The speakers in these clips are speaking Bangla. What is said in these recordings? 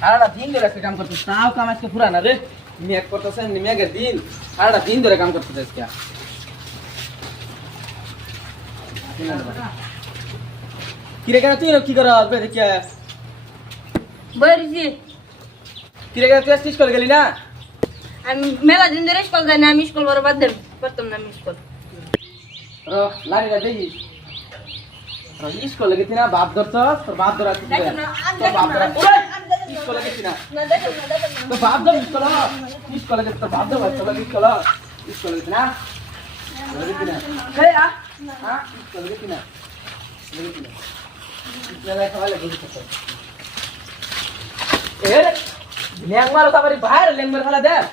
সারাটা দিন ধরে একটা কাম করতেছ, তাও কাম আজকে পুরা না রে। মেঘ করতেছে, মেঘের দিন, সারাটা দিন ধরে কাম করতেছে আজকে। কিরে কেন তুই কি কর দেখে? বইছি কিরে কেন তুই আজকে স্কুলে গেলি না? আমি মেলা দিন ধরে স্কুল যাই না, আমি স্কুল বড় বাদ করতাম না আমি স্কুল। লাড়ি না দেখি স্কুলে গেছি না, বাপ ধরছ তোর বাপ ধরা স্কুলে গেছি না, তোর বাপ ধর স্কুলে গেছি, তোর বাপ ধর স্কুলে গেছি না, স্কুলে গেছি না, ল্যাংমার তারপরে বাইরে ল্যাংমার খেলা দেখ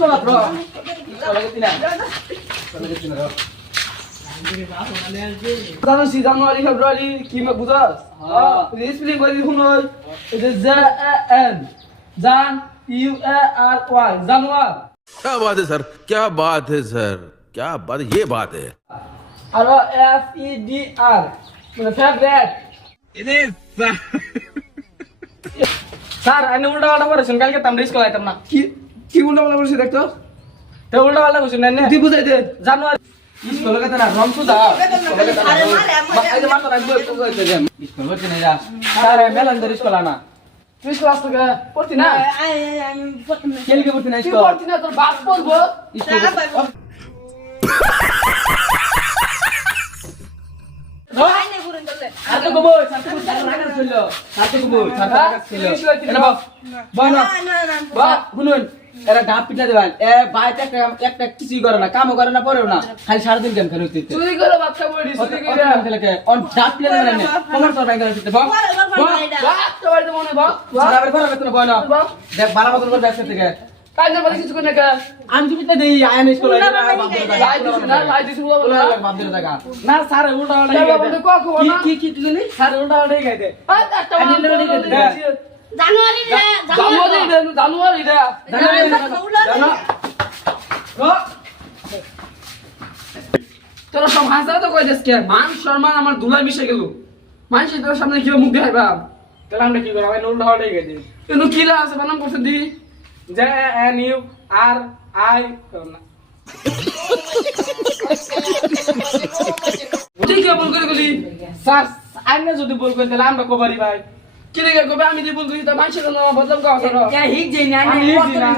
চলা গেছি না জানুয়ারি জানুয়ারি ফেব্রুয়ারি কি বুঝাস? স্পেলিং করে দেখুন জান UARY জানুয়ার। क्या बात है सर, क्या बात है सर, क्या बात है, ये बात है। আর FEDR মানে ফেভারিট। স্যার আমি উল্টা পাল্টা করেছেন, কালকে তো আমরা স্কুল আইতাম না। কি কি উল্টা পাল্টা করেছি দেখতো? তো উল্টা পাল্টা করেছেন না তুই বুঝাই দে। জানুয়ারি স্কুল লাগে না রং সুদা স্কুল লাগে না এই যে মাত্র রাখবো তো কইতে দে স্কুল হচ্ছে না যা স্যার মেলান ধরে স্কুল আনা তুই ক্লাস থেকে পড়তি না আমি প্রথম কেলকে পড়তি না তুই স্কুল পড়তি না, তোর বাপ পড়বো। স্কুল আইনে ঘুরেন চলে আর তো কবো স্যার তো রাগা ছিল স্যার তো কবো স্যার তো রাগা ছিল এরা বাপ বানা বা শুনুন এরা ডাব পিটা দেবেন এ বাইতে একটা কিছুই করে না, কামও করে না, পরেও না, খালি সারাদিন গেম খেলে হইতে চুরি করে বাচ্চা পড়ি, চুরি করে। অন ডাব পিটা দেবেন না কমার সর ব্যাংক হইতে বাপ বাচ্চা বাড়িতে মনে বাপ। সারা বের করে বেতন বয় না দেখ বালা মতন করে ব্যবসা থেকে কাজের বাড়ি কিছু করে না কা? আমি তুমি তো দেই আয়ন স্কুল লাই দিছি না, লাই দিছি বলো না। বাপ দিলে টাকা না স্যার উল্টা উল্টা তাই বাবা, তুই কখনো না। কি কি তুই জানি স্যার উল্টা উল্টা গাইতে এই একটা আমি বাপ লেগে বলে দে। দিয়েছি। জানুয়ারি রে জানুয়ারি রে, জানুয়ারি রে। তোরা সব হাসা তো কই দেশকে মান সম্মান আমার ধুলাই মিশে গেল। মানুষের তোর সামনে কি মুখ দেখাই বাপ? তাহলে আমরা কি করব আমি উল্টা উল্টা গাইতে কিন্তু কি লা আছে বানাম করছে দি? JNURI তুই কি বল করে গলি? স্যার আইনে যদি বল করেন তাহলে আমরা কবারি ভাই কি লেগে কবে আমি দি বল করি তা মানুষের বদলাম কাও হিক যাই না আমি হিক দিনা।